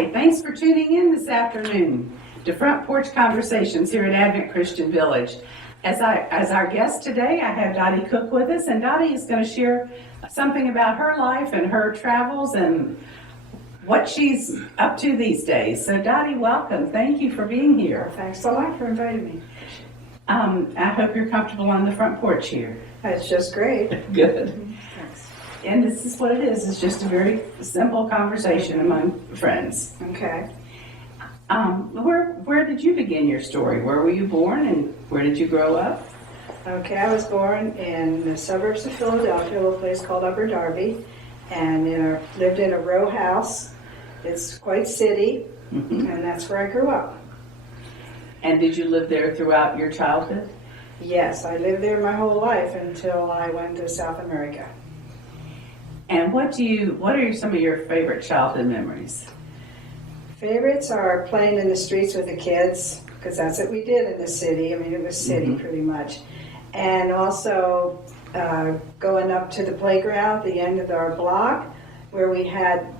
Hi, thanks for tuning in this afternoon to Front Porch Conversations here at Advent Christian Village. As our guest today, I have Dottie Cook with us, and Dottie is going to share something about her life and her travels and what she's up to these days. So Dottie, welcome. Thank you for being here. Thanks a lot for inviting me. I hope you're comfortable on the front porch here. It's just great. Good. Thanks. And this is what it is. It's just a very simple conversation among friends. Okay. Where did you begin your story? Where were you born and where did you grow up? Okay, I was born in the suburbs of Philadelphia, a little place called Upper Darby, and lived in a row house. It's quite city, and that's where I grew up. And did you live there throughout your childhood? Yes, I lived there my whole life until I went to South America. And what are some of your favorite childhood memories? Favorites are playing in the streets with the kids, because that's what we did in the city. I mean, it was city pretty much. And also going up to the playground, the end of our block, where we had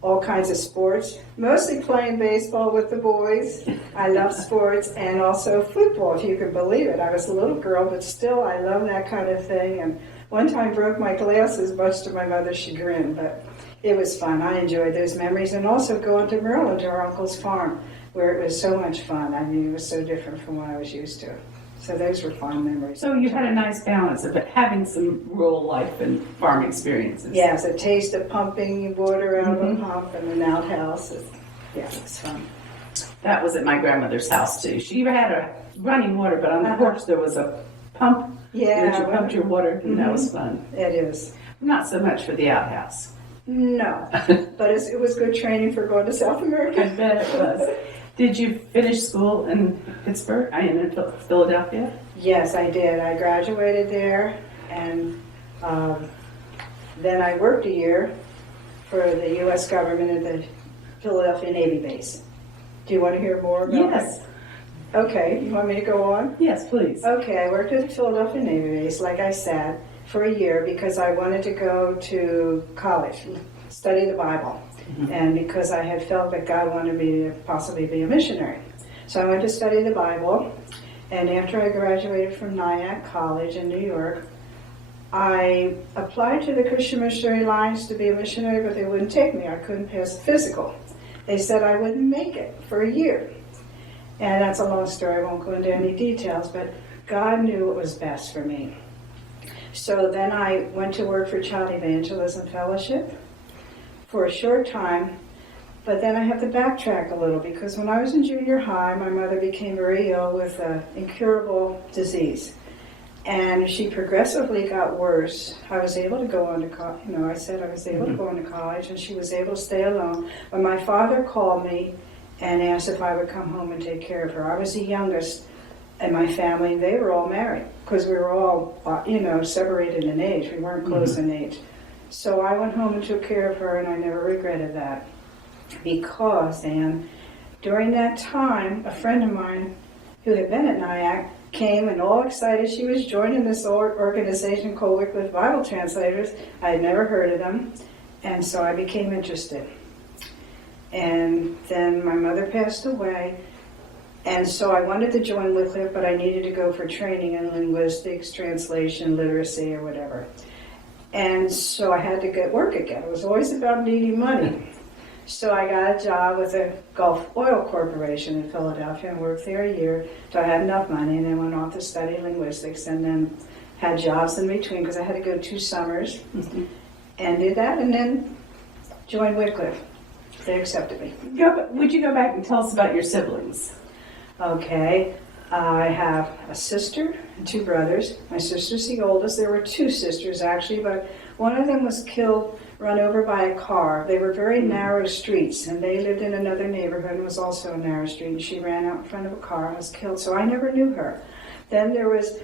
all kinds of sports, mostly playing baseball with the boys. I love sports, and also football, if you could believe it. I was a little girl, but still I love that kind of thing. And one time broke my glasses, much to my mother's chagrin, but it was fun. I enjoyed those memories, and also going to Maryland to our uncle's farm, where it was so much fun. I mean, it was so different from what I was used to. So those were fun memories. So you had a nice balance of it, having some rural life and farm experiences. Yes, a taste of pumping water out of a pump and an outhouse. Yeah, it was fun. That was at my grandmother's house too. She had a running water, but on the porch there was a pump. Yeah, that you pumped your water, and that was fun. It is. Not so much for the outhouse. No, but it was good training for going to South America. I bet it was. Did you finish school in Pittsburgh? In Philadelphia? Yes, I did. I graduated there, and then I worked a year for the U.S. government at the Philadelphia Navy base. Do you want to hear more about Yes. that? Okay, you want me to go on? Yes, please. Okay, I worked at the Philadelphia Navy base, like I said, for a year because I wanted to go to college, study the Bible. And because I had felt that God wanted me to possibly be a missionary. So I went to study the Bible, and after I graduated from Nyack College in New York, I applied to the Christian Missionary Alliance to be a missionary, but they wouldn't take me. I couldn't pass the physical. They said I wouldn't make it for a year. And that's a long story. I won't go into any details, but God knew what was best for me. So then I went to work for Child Evangelism Fellowship for a short time, but then I have to backtrack a little because when I was in junior high, my mother became very ill with an incurable disease, and she progressively got worse. I was able to go on to college, I said I was able to go on to college, and she was able to stay alone, but my father called me and asked if I would come home and take care of her. I was the youngest in my family, and they were all married because we were all, separated in age. We weren't close in age. So I went home and took care of her, and I never regretted that. Because, Anne, during that time, a friend of mine who had been at Nyack came and all excited. She was joining this organization called Wickliffeers Bible Translators. I had never heard of them, and so I became interested. And then my mother passed away, and so I wanted to join Wycliffe, but I needed to go for training in linguistics, translation, literacy, or whatever. And so I had to get work again. It was always about needing money. So I got a job with the Gulf Oil Corporation in Philadelphia and worked there a year till I had enough money, and then went off to study linguistics, and then had jobs in between because I had to go 2 summers and did that, and then joined Wycliffe. They accepted me. Would you go back and tell us about your siblings? Okay. I have a sister and 2 brothers. My sister's the oldest. There were 2 sisters, actually, but one of them was killed, run over by a car. They were very narrow streets, and they lived in another neighborhood and was also a narrow street, and she ran out in front of a car and was killed, so I never knew her. Then there was,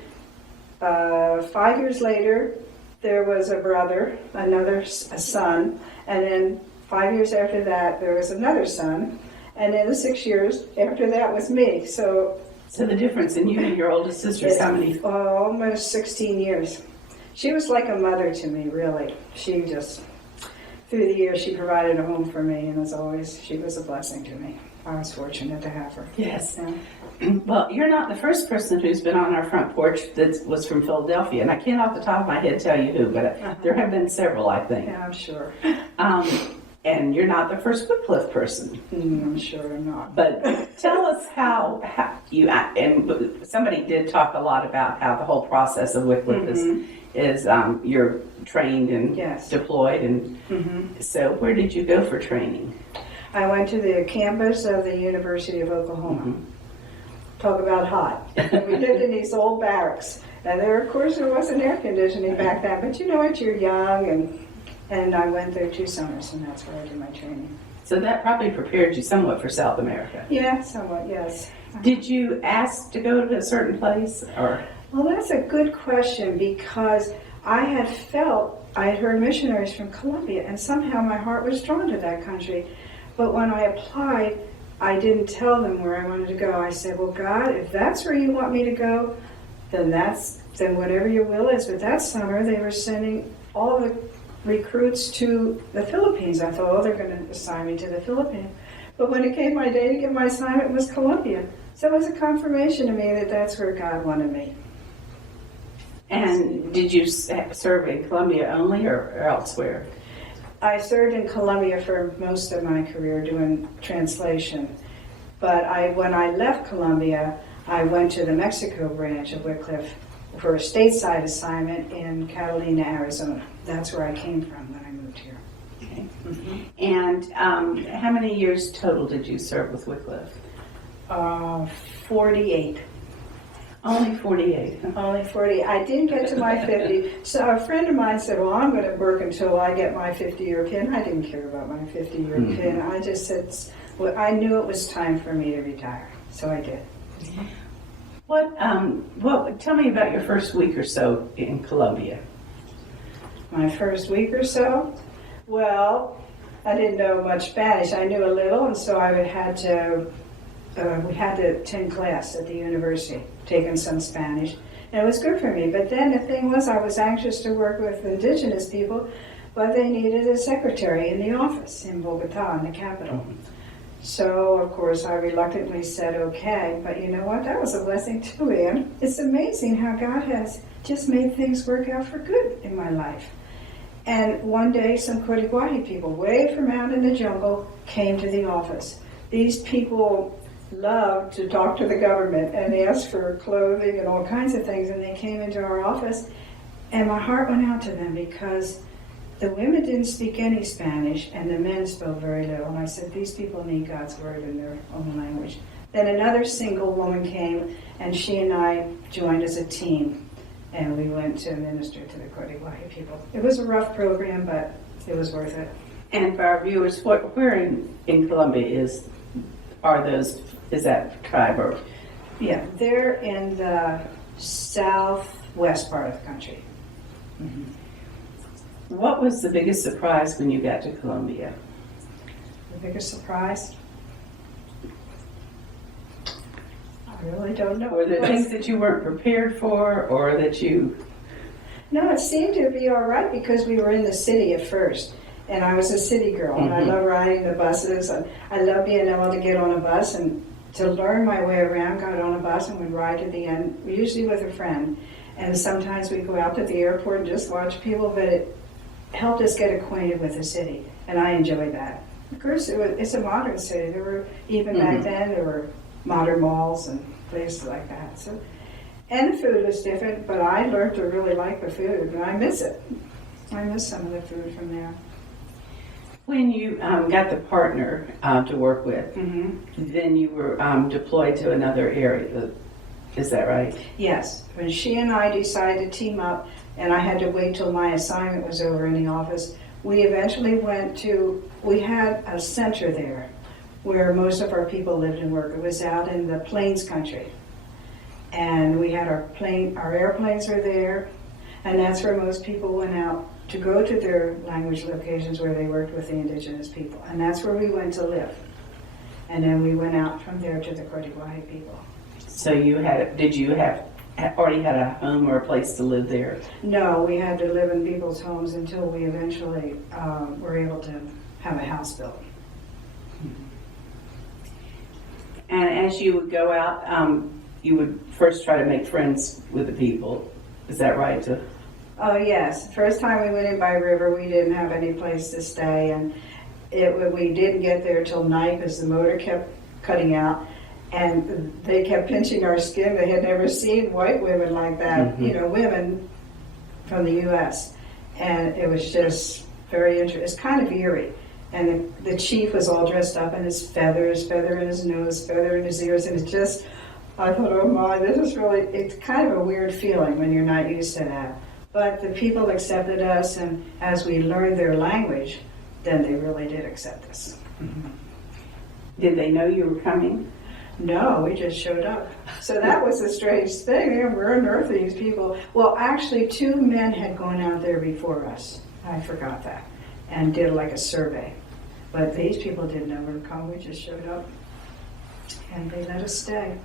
5 years later, there was a brother, a son, and then 5 years after that, there was another son, and then the 6 years after that was me, So the difference in you and your oldest sister is how many? Almost 16 years. She was like a mother to me, really. She just through the years, she provided a home for me, and as always, she was a blessing to me. I was fortunate to have her. Yes. Yeah. Well, you're not the first person who's been on our front porch that was from Philadelphia, and I can't off the top of my head tell you who, but there have been several, I think. Yeah, I'm sure. And you're not the first Wickliff person. I'm sure I'm not. But tell us how you, and somebody did talk a lot about how the whole process of Wickliff is you're trained and Yes. deployed, and so where did you go for training? I went to the campus of the University of Oklahoma. Talk about hot. We lived in these old barracks. And there, of course, there wasn't air conditioning back then, but you know what, you're young, and I went there 2 summers, and that's where I did my training. So that probably prepared you somewhat for South America. Yeah, somewhat, yes. Did you ask to go to a certain place, or? Well, that's a good question, because I had heard missionaries from Colombia, and somehow my heart was drawn to that country. But when I applied, I didn't tell them where I wanted to go. I said, well, God, if that's where you want me to go, then whatever your will is. But that summer, they were sending all the recruits to the Philippines. I thought, oh, they're going to assign me to the Philippines. But when it came my day to get my assignment, it was Colombia. So it was a confirmation to me that that's where God wanted me. And did you serve in Colombia only or elsewhere? I served in Colombia for most of my career doing translation. But when I left Colombia, I went to the Mexico branch of Wickliff for a stateside assignment in Catalina, Arizona. That's where I came from when I moved here. Okay. And how many years total did you serve with Wickliff? 48. Only 48. Huh? Only 40. I didn't get to my 50. So a friend of mine said, well, I'm going to work until I get my 50-year pin. I didn't care about my 50-year pin. I just said, well, I knew it was time for me to retire. So I did. Tell me about your first week or so in Colombia. My first week or so? Well, I didn't know much Spanish. I knew a little, and so we had to attend class at the university, taking some Spanish. And it was good for me. But then the thing was, I was anxious to work with indigenous people, but they needed a secretary in the office in Bogota, in the capital. So, of course, I reluctantly said okay, but you know what? That was a blessing too, Ann. It's amazing how God has just made things work out for good in my life. And one day, some Cotihuahi people, way from out in the jungle, came to the office. These people loved to talk to the government and ask for clothing and all kinds of things, and they came into our office, and my heart went out to them because the women didn't speak any Spanish and the men spoke very little. And I said, these people need God's word in their own language. Then another single woman came, and she and I joined as a team, and we went to minister to the Cotihuahi people. It was a rough program, but it was worth it. And for our viewers, where in Colombia is that tribe? Or? Yeah, they're in the southwest part of the country. Mm-hmm. What was the biggest surprise when you got to Colombia? The biggest surprise? I really don't know. Were there things that you weren't prepared for, or that you... No, it seemed to be all right because we were in the city at first. And I was a city girl, and I love riding the buses. And I love being able to get on a bus and to learn my way around, got on a bus and would ride to the end, usually with a friend. And sometimes we'd go out to the airport and just watch people, but it helped us get acquainted with the city, and I enjoyed that. Of course, it's a modern city. There were, even back then, there were modern malls and places like that. So, and the food was different, but I learned to really like the food, and I miss it. I miss some of the food from there. When you got the partner to work with, then you were deployed to another area. Is that right? Yes. When she and I decided to team up, and I had to wait till my assignment was over in the office, we eventually we had a center there where most of our people lived and worked. It was out in the Plains country. And we had our airplanes were there, and that's where most people went out to go to their language locations where they worked with the indigenous people. And that's where we went to live. And then we went out from there to the Cotihuahi people. So did you have already had a home or a place to live there? No, we had to live in people's homes until we eventually were able to have a house built. And as you would go out, you would first try to make friends with the people. Is that right? Oh yes, first time we went in by river, we didn't have any place to stay, and we didn't get there till night because the motor kept cutting out, and they kept pinching our skin. They had never seen white women like that, women from the U.S., and it was just very interesting. It's kind of eerie. And the chief was all dressed up in his feathers, feather in his nose, feather in his ears, and it's just, I thought, oh my, this is really, it's kind of a weird feeling when you're not used to that. But the people accepted us, and as we learned their language, then they really did accept us. Mm-hmm. Did they know you were coming? No, we just showed up. So that was a strange thing. Where on earth are these people? Well, actually, 2 men had gone out there before us. I forgot that. And did like a survey. But these people didn't know we were coming. We just showed up. And they let us stay.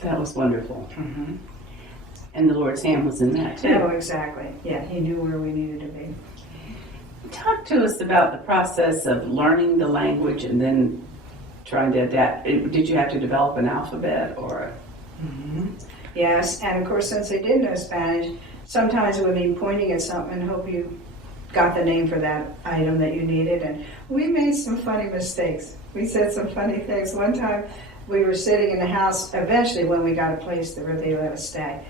That was wonderful. Mm-hmm. And the Lord's hand was in that too. Oh, exactly. Yeah, he knew where we needed to be. Talk to us about the process of learning the language and then trying to adapt. Did you have to develop an alphabet or? Mm-hmm. Yes, and of course, since they didn't know Spanish, sometimes it would be pointing at something and hope you got the name for that item that you needed. And we made some funny mistakes. We said some funny things. One time we were sitting in the house, eventually when we got a place where they let us stay,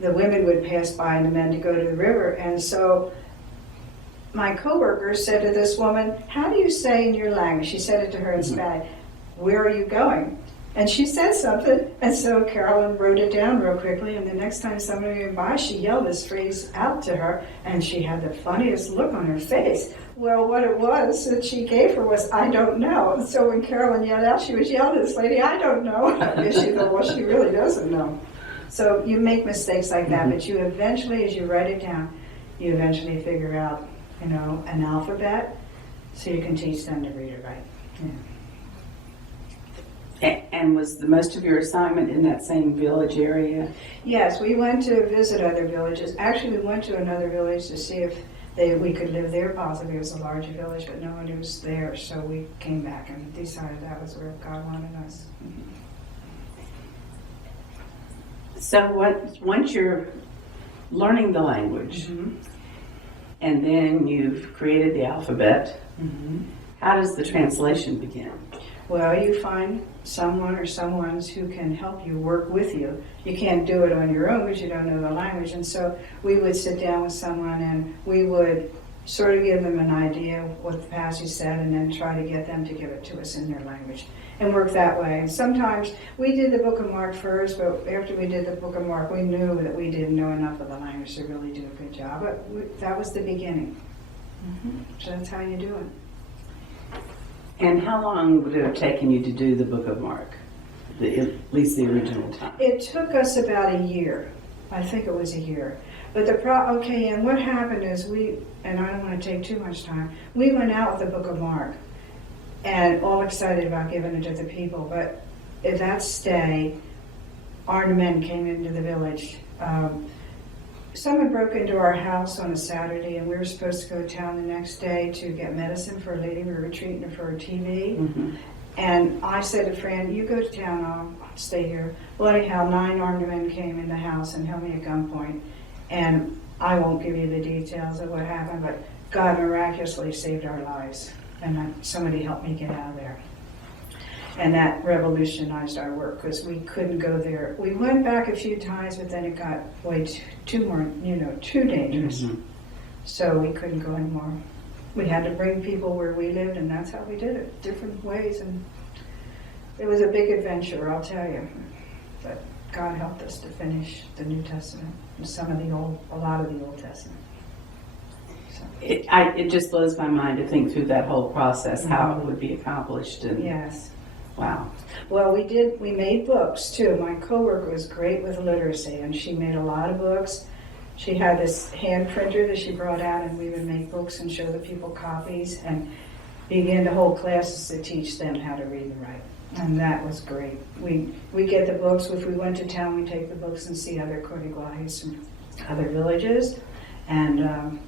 the women would pass by and the men to go to the river. And so my coworker said to this woman, how do you say in your language? She said it to her in Spanish, where are you going? And she said something, and so Carolyn wrote it down real quickly, and the next time somebody came by, she yelled this phrase out to her, and she had the funniest look on her face. Well, what it was that she gave her was, I don't know. So when Carolyn yelled out, she was yelling at this lady, I don't know. I guess she thought, well, she really doesn't know. So you make mistakes like that, but you eventually, as you write it down, you eventually figure out, an alphabet, so you can teach them to read it right. Yeah. And was the most of your assignment in that same village area? Yes, we went to visit other villages. Actually, we went to another village to see if we could live there possibly. It was a large village, but no one was there, so we came back and decided that was where God wanted us. So once you're learning the language, and then you've created the alphabet, how does the translation begin? Well, you find someone or someones who can help you, work with you. You can't do it on your own because you don't know the language. And so we would sit down with someone and we would sort of give them an idea of what the passage said and then try to get them to give it to us in their language and work that way. And sometimes we did the Book of Mark first, but after we did the Book of Mark, we knew that we didn't know enough of the language to really do a good job. But that was the beginning. So that's how you do it. And how long would it have taken you to do the Book of Mark? At least the original time. It took us about a year. I think it was a year. But and what happened is and I don't want to take too much time, we went out with the Book of Mark and all excited about giving it to the people. But at that stay, armed men came into the village. Someone broke into our house on a Saturday, and we were supposed to go to town the next day to get medicine for a lady. We were treating her for a TB. And I said to Fran, you go to town, I'll stay here. Well, anyhow, 9 armed men came in the house and held me at gunpoint. And I won't give you the details of what happened, but God miraculously saved our lives. And somebody helped me get out of there. And that revolutionized our work because we couldn't go there. We went back a few times, but then it got way too dangerous. So we couldn't go anymore. We had to bring people where we lived, and that's how we did it, different ways. And it was a big adventure, I'll tell you. But God helped us to finish the New Testament and a lot of the Old Testament. So. It just blows my mind to think through that whole process, how it would be accomplished. And yes. Wow. Well, we made books too. My coworker was great with literacy, and she made a lot of books. She had this hand printer that she brought out, and we would make books and show the people copies and begin to hold classes to teach them how to read and write. And that was great. We get the books. If we went to town, we take the books and see other Coriguajes from other villages. And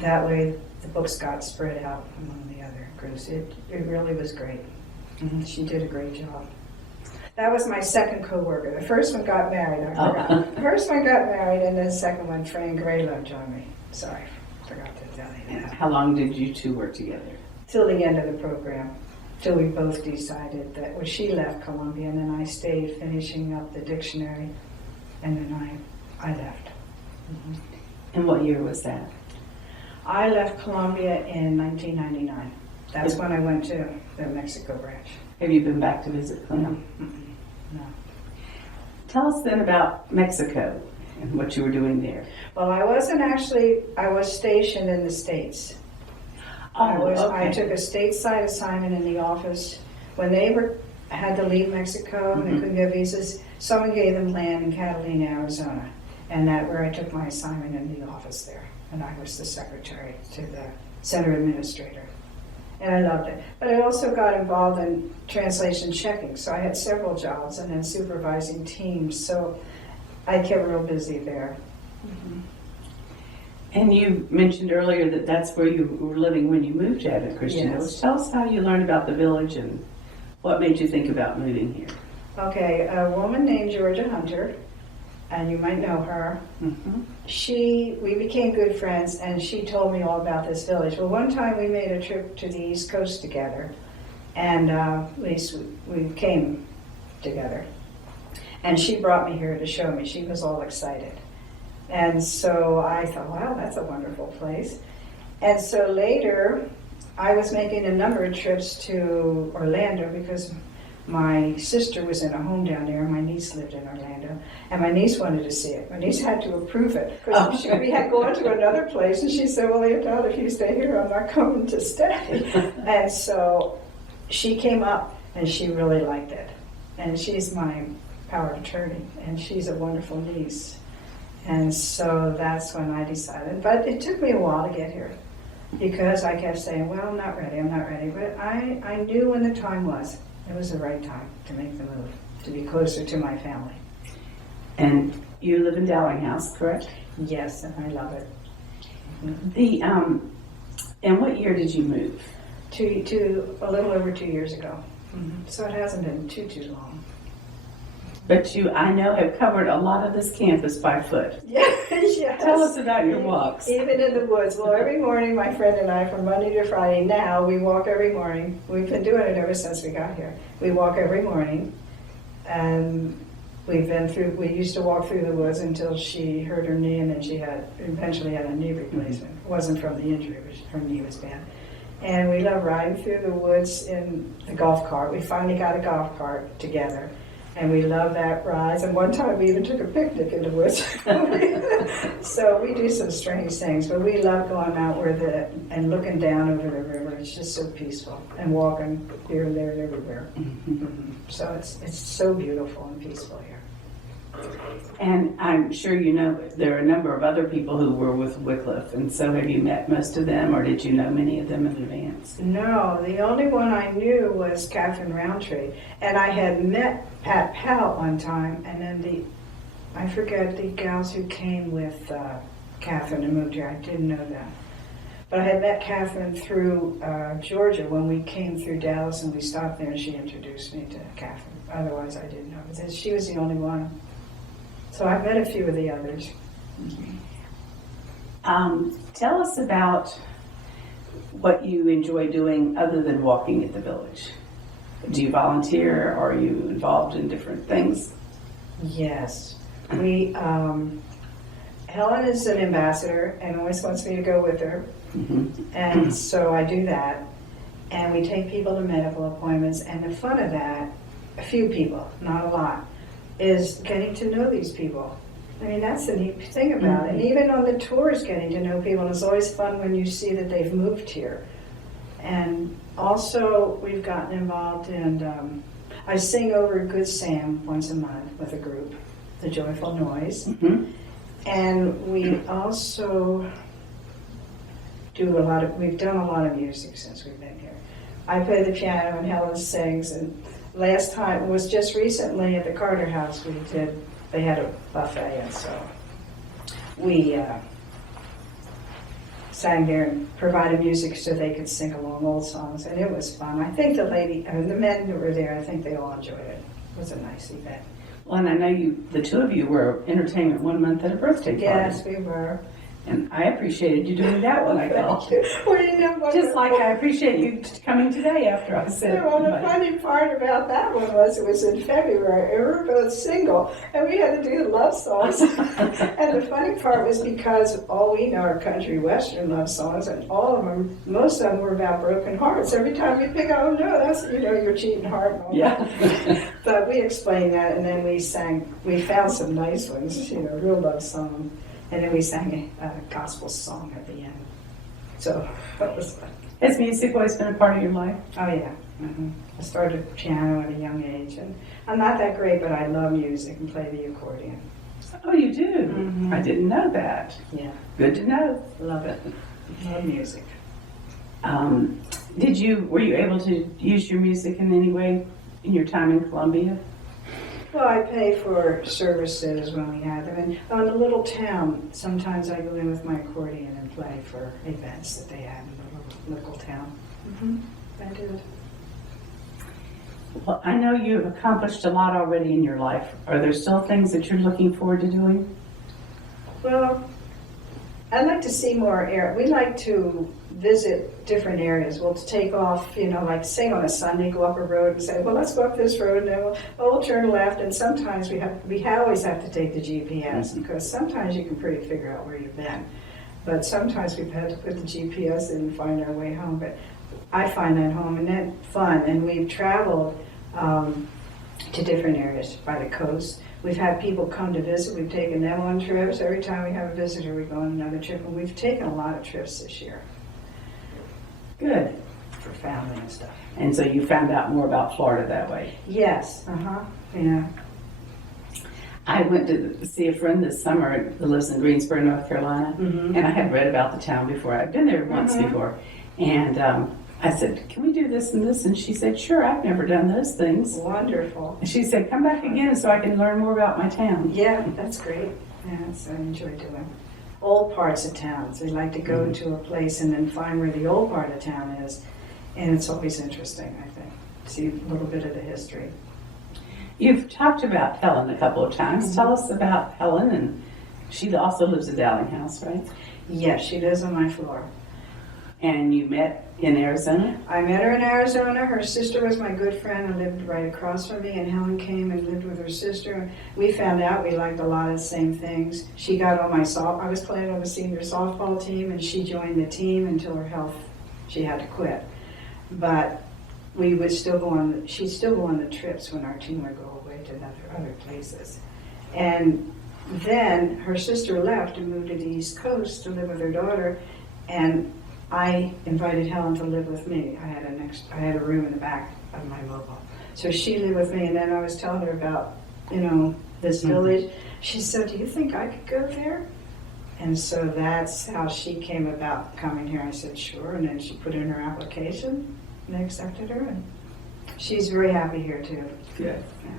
that way the books got spread out among the other groups. It really was great. She did a great job. That was my second co-worker. The first one got married. I forgot. The first one got married, and the second one, Fran Graylow, joined me. Sorry, forgot to tell you that. How long did you two work together? Till the end of the program. Till we both decided that, well, she left Colombia, and then I stayed finishing up the dictionary, and then I left. And what year was that? I left Colombia in 1999. That's when I went to the Mexico branch. Have you been back to visit Colombia? No. Tell us then about Mexico and what you were doing there. Well, I wasn't actually, I was stationed in the States. I took a stateside assignment in the office. When they had to leave Mexico and they couldn't get visas, someone gave them land in Catalina, Arizona. And that's where I took my assignment in the office there. And I was the secretary to the center administrator. And I loved it. But I also got involved in translation checking. So I had several jobs and then supervising teams. So I kept real busy there. And you mentioned earlier that that's where you were living when you moved to Advent Christian Yes. Village. Tell us how you learned about the village and what made you think about moving here. Okay, a woman named Georgia Hunter, and you might know her. We became good friends, and she told me all about this village. Well, one time we made a trip to the East Coast together, and at least we came together. And she brought me here to show me. She was all excited. And so I thought, wow, that's a wonderful place. And so later, I was making a number of trips to Orlando because my sister was in a home down there, and my niece lived in Orlando, and my niece wanted to see it. My niece had to approve it, because we had gone to another place, and she said, well, Dad, if you stay here, I'm not coming to stay. And so she came up, and she really liked it. And she's my power of attorney, and she's a wonderful niece. And so that's when I decided. But it took me a while to get here, because I kept saying, well, I'm not ready. But I knew when the time was. It was the right time to make the move, to be closer to my family. And you live in Dowling House, correct? Yes, and I love it. And what year did you move? To a little over 2 years ago. So it hasn't been too long. But you, I know, have covered a lot of this campus by foot. Yes. Tell us about your walks. Even in the woods. Well, every morning, my friend and I, from Monday to Friday, now we walk every morning. We've been doing it ever since we got here. We walk every morning, and we used to walk through the woods until she hurt her knee, and then she eventually had a knee replacement. It wasn't from the injury, but her knee was bad. And we love riding through the woods in the golf cart. We finally got a golf cart together. And we love that ride. And one time we even took a picnic in the woods. So we do some strange things, but we love going out and looking down over the river. It's just so peaceful. And walking here and there and everywhere. So it's so beautiful and peaceful here. And I'm sure you know there are a number of other people who were with Wycliffe, and so have you met most of them, or did you know many of them in advance? No, the only one I knew was Catherine Roundtree, and I had met Pat Powell one time, and then I forget the gals who came with Catherine and moved here. I didn't know that. But I had met Catherine through Georgia when we came through Dallas, and we stopped there, and she introduced me to Catherine. Otherwise, I didn't know. But she was the only one. So I've met a few of the others. Tell us about what you enjoy doing other than walking at the village. Do you volunteer? Or are you involved in different things? Yes. Helen is an ambassador and always wants me to go with her. And so I do that. And we take people to medical appointments. And the fun of that, a few people, not a lot, is getting to know these people. I mean, that's the neat thing about it. And even on the tours, getting to know people. And it's always fun when you see that they've moved here. And also, we've gotten involved in, I sing over Good Sam once a month with a group, The Joyful Noise. And we also we've done a lot of music since we've been here. I play the piano and Helen sings, and last time, it was just recently at the Carter House, they had a buffet, and so we sang there and provided music so they could sing along old songs, and it was fun. I think the men who were there, I think they all enjoyed it. It was a nice event. Well, and I know the two of you were entertainment one month at a birthday party. Yes, we were. And I appreciated you doing that one, I felt. Well, you know what? Just like I appreciate you coming today after I said. Well, the funny part about that one was it was in February, and we were both single, and we had to do love songs. And the funny part was because all we know are country western love songs, and all of them, most of them were about broken hearts. Every time we pick, oh no, that's, your cheating heart and all that. But we explained that, and then we found some nice ones, real love songs. And then we sang a gospel song at the end. So that was fun. Has music always been a part of your life? Oh, yeah. Mm-hmm. I started piano at a young age. And I'm not that great, but I love music and play the accordion. Oh, you do? Mm-hmm. I didn't know that. Yeah. Good to know. Love it. Love music. Were you able to use your music in any way in your time in Colombia? Well, I pay for services when we had them. And on a little town, sometimes I go in with my accordion and play for events that they had in the local town. Mm-hmm. I did. Well, I know you've accomplished a lot already in your life. Are there still things that you're looking forward to doing? Well, I'd like to see more we like to visit different areas. We'll take off, like say on a Sunday, go up a road and say, well, let's go up this road, and then we'll turn left. And sometimes we always have to take the GPS because sometimes you can pretty figure out where you've been. But sometimes we've had to put the GPS in and find our way home. But I find that home and that's fun. And we've traveled to different areas by the coast. We've had people come to visit. We've taken them on trips. Every time we have a visitor, we go on another trip. And we've taken a lot of trips this year. Good. For family and stuff. And so you found out more about Florida that way? Yes. Yeah. I went to see a friend this summer who lives in Greensboro, North Carolina, and I had read about the town before. I'd been there once before. And I said, can we do this and this? And she said, sure, I've never done those things. Wonderful. And she said, come back again so I can learn more about my town. Yeah, that's great. Yeah, I enjoy doing old parts of towns. We like to go to a place and then find where the old part of town is. And it's always interesting, I think, see a little bit of the history. You've talked about Helen a couple of times. Tell us about Helen, and she also lives at Dowling House, right? Yes, she lives on my floor. And you met in Arizona? I met her in Arizona. Her sister was my good friend and lived right across from me, and Helen came and lived with her sister. We found out we liked a lot of the same things. She got on I was playing on the senior softball team, and she joined the team until her health, she had to quit. But we would still go on, she'd still go on the trips when our team would go away to other places. And then her sister left and moved to the East Coast to live with her daughter, and I invited Helen to live with me. I had a room in the back of my mobile. So she lived with me, and then I was telling her about, this village. She said, do you think I could go there? And so that's how she came about coming here. I said, sure, and then she put in her application, and they accepted her, and she's very happy here too. Good. Yeah.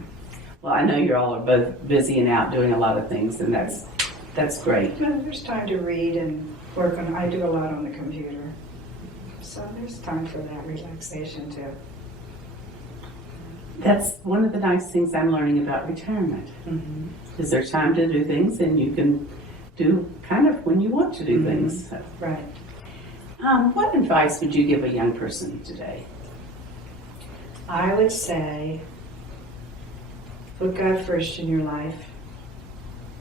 Well, I know you all are both busy and out doing a lot of things, and that's great. Well, there's time to read and work on. I do a lot on the computer, so there's time for that relaxation too. That's one of the nice things I'm learning about retirement. Is there time to do things, and you can do kind of when you want to do things. So. Right. What advice would you give a young person today? I would say, put God first in your life.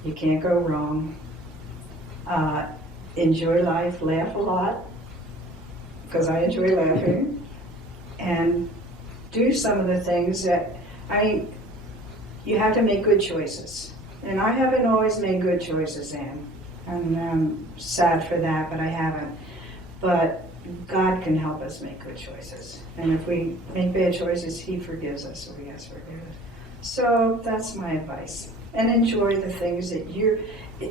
You can't go wrong. Enjoy life, laugh a lot, because I enjoy laughing, and do some of the things that, you have to make good choices. And I haven't always made good choices, Anne. And I'm sad for that, but I haven't. But God can help us make good choices. And if we make bad choices, He forgives us, so we ask forgiveness. So that's my advice. And enjoy the things that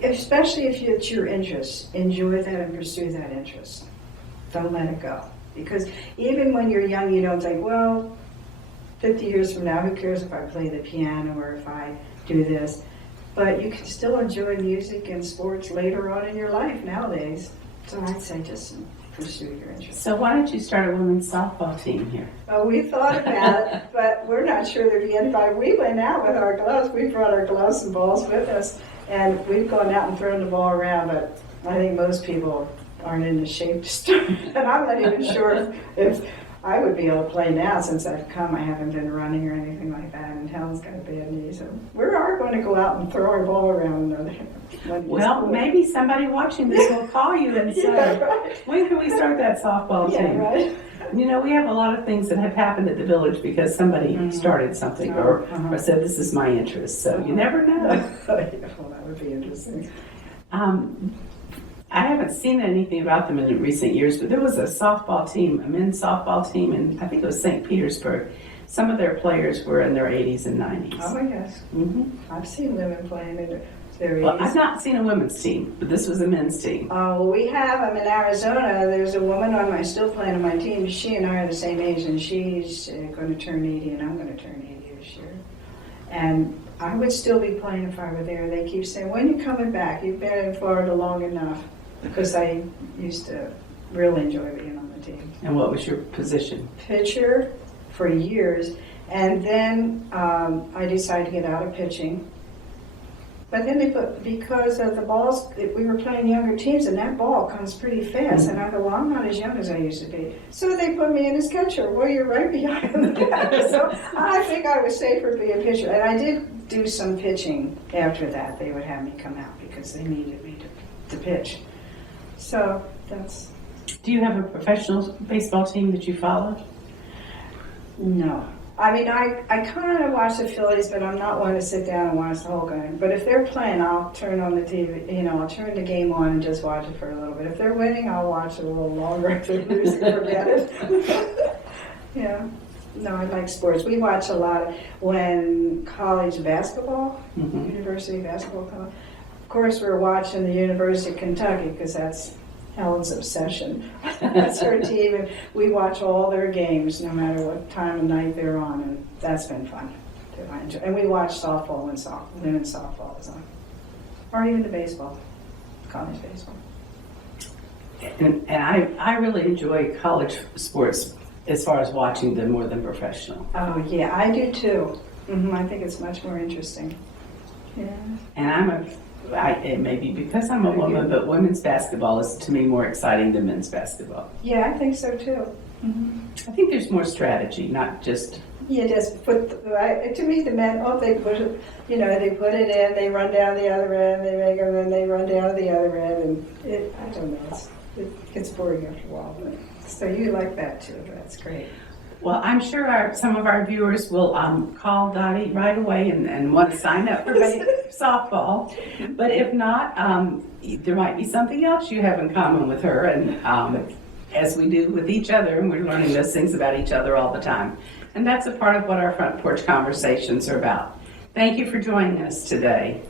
especially if it's your interest, enjoy that and pursue that interest. Don't let it go. Because even when you're young, you don't think, well, 50 years from now, who cares if I play the piano or if I do this? But you can still enjoy music and sports later on in your life nowadays. So I'd say just pursue your interest. So why don't you start a women's softball team here? Oh, we thought about it, but we're not sure there'd be anybody. We went out with our gloves. We brought our gloves and balls with us, and we've gone out and thrown the ball around, but I think most people aren't in the shape to start. And I'm not even sure if I would be able to play now since I've come. I haven't been running or anything like that, and Helen's got a bad knee. So we are going to go out and throw our ball around. Well, maybe somebody watching this will call you and say, Yeah, right. when can we start that softball Yeah, team? right. You know, we have a lot of things that have happened at the village because somebody started something or said, this is my interest. So you never know. Well, that would be interesting. I haven't seen anything about them in recent years, but there was a softball team, a men's softball team, and I think it was St. Petersburg. Some of their players were in their 80s and 90s. Oh, yes. I've seen women playing in their Well, 80s. I've not seen a women's team, but this was a men's team. We have them in Arizona. There's a woman on my still playing on my team. She and I are the same age, and she's going to turn 80, and I'm going to turn 80 this year. And I would still be playing if I were there. They keep saying, when are you coming back? You've been in Florida long enough. Because I used to really enjoy being on the team. And what was your position? Pitcher for years, and then I decided to get out of pitching. But then they put, because of the balls, we were playing younger teams, and that ball comes pretty fast. And I thought, well, I'm not as young as I used to be. So they put me in as catcher. Well, you're right behind the catcher. So I think I was safer being pitcher. And I did do some pitching after that. They would have me come out because they needed me to pitch. So that's... Do you have a professional baseball team that you follow? No. I mean, I kind of watch the Phillies, but I'm not one to sit down and watch the whole game. But if they're playing, I'll turn on the TV, I'll turn the game on and just watch it for a little bit. If they're winning, I'll watch it a little longer. If they're losing, forget it. Yeah. No, I like sports. We watch a lot when college basketball, university basketball come on. Of course, we're watching the University of Kentucky because that's Helen's obsession. That's her team, and we watch all their games no matter what time of night they're on, and that's been fun. And we watch softball when women's softball is on, or even the baseball, college baseball. And I really enjoy college sports as far as watching them more than professional. Oh yeah, I do too. I think it's much more interesting. Yeah. And it may be because I'm a woman, but women's basketball is to me more exciting than men's basketball. Yeah, I think so too. I think there's more strategy, not just... Yeah, just put, to me the men, they put it, they put it in, they run down the other end, they make them, and they run down the other end, and I don't know, it gets boring after a while. But, so you like that too, that's great. Well, I'm sure some of our viewers will call Dottie right away and want to sign up for softball. But if not, there might be something else you have in common with her, and as we do with each other, and we're learning those things about each other all the time. And that's a part of what our Front Porch Conversations are about. Thank you for joining us today.